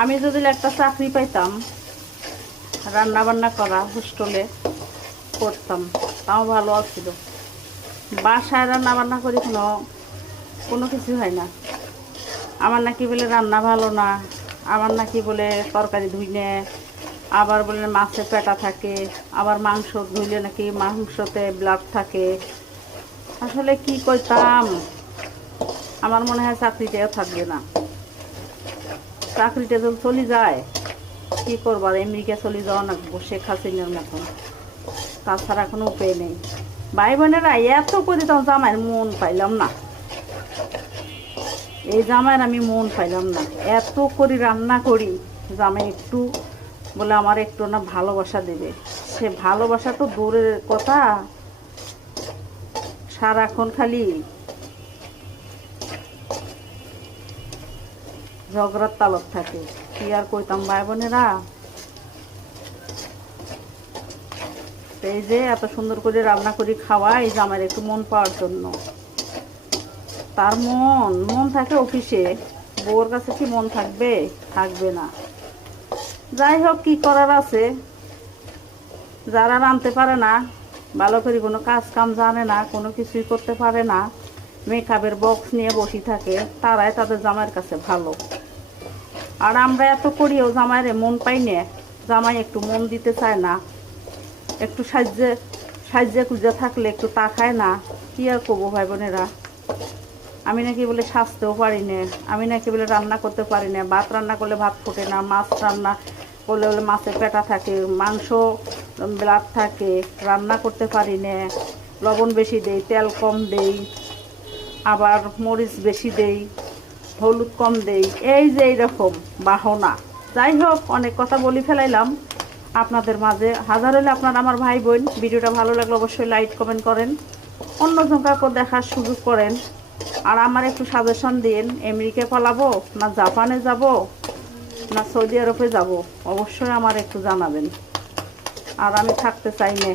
আমি যদি একটা চাকরি পাইতাম, রান্না বান্না করা হোস্টেলে করতাম, তাও ভালো আছিল। বাসায় রান্না বান্না করি কোনো কিছু হয় না। আমার নাকি বলে রান্না ভালো না, আমার নাকি বলে তরকারি ধুইনে, আবার বলে মাছে পেটা থাকে, আবার মাংস ধুইলে নাকি মাংসতে ব্লাড থাকে। আসলে কি কইতাম, আমার মনে হয় চাকরিটাও থাকবে না। চাকরিটা যদি চলে যায়, কি করবার, আমেরিকা চলে যাওয়া লাগবো শেখ হাসিনার মতন, তাছাড়া কোনো উপায় নেই। ভাই বোনেরা, এত করে তো জামাইয়ের মন পাইলাম না, এই জামাইয়ের আমি মন পাইলাম না। এত করে রান্না করি, জামাই একটু বলে আমার একটু না ভালোবাসা দেবে। সে ভালোবাসা তো দূরের কথা, সারাক্ষণ খালি ঝগড়ার তালব থাকে। কি আর কইতাম ভাই বোনেরা। এই যে এত সুন্দর করে রান্না করি খাওয়াই জামাইয়ের একটু মন পাওয়ার জন্য। তার মন থাকে অফিসে, বউর কাছে কি মন থাকবে? থাকবে না। যাই হোক, কি করার আছে। যারা রাঁধতে পারে না, ভালো করে কোনো কাজ কাম জানে না, কোনো কিছুই করতে পারে না, মেকআপের বক্স নিয়ে বসে থাকে, তারাই তাদের জামাইয়ের কাছে ভালো। আর আমরা এত করিও জামাইরে মন পাই না। জামাই একটু মন দিতে চায় না, একটু সাহায্যে খুঁজে থাকলে একটু তাকায় না। কি আর করবো ভাই বোনেরা। আমি নাকি বলে সাজতেও পারি না, আমি নাকি বলে রান্না করতে পারি না। ভাত রান্না করলে ভাত ফোটে না, মাছ রান্না করলে বলে মাছের পেটা থাকে, মাংস ব্লাড থাকে, রান্না করতে পারি না। লবণ বেশি দেই, তেল কম দেই, আবার মরিচ বেশি দেই, হলুদ কম দেই। এই যে এইরকম বাহনা। যাই হোক, অনেক কথা বলি ফেলাইলাম আপনাদের মাঝে। হাজার হলে আপনার আমার ভাই বোন, ভিডিওটা ভালো লাগলে অবশ্যই লাইক কমেন্ট করেন, অন্য জনকাকে দেখার সুযোগ করেন। আর আমার একটু সাজেশন দিন, আমেরিকায় পালাবো না জাপানে যাব না সৌদি আরবে যাব, অবশ্যই আমার একটু জানাবেন। আর আমি থাকতে চাই না।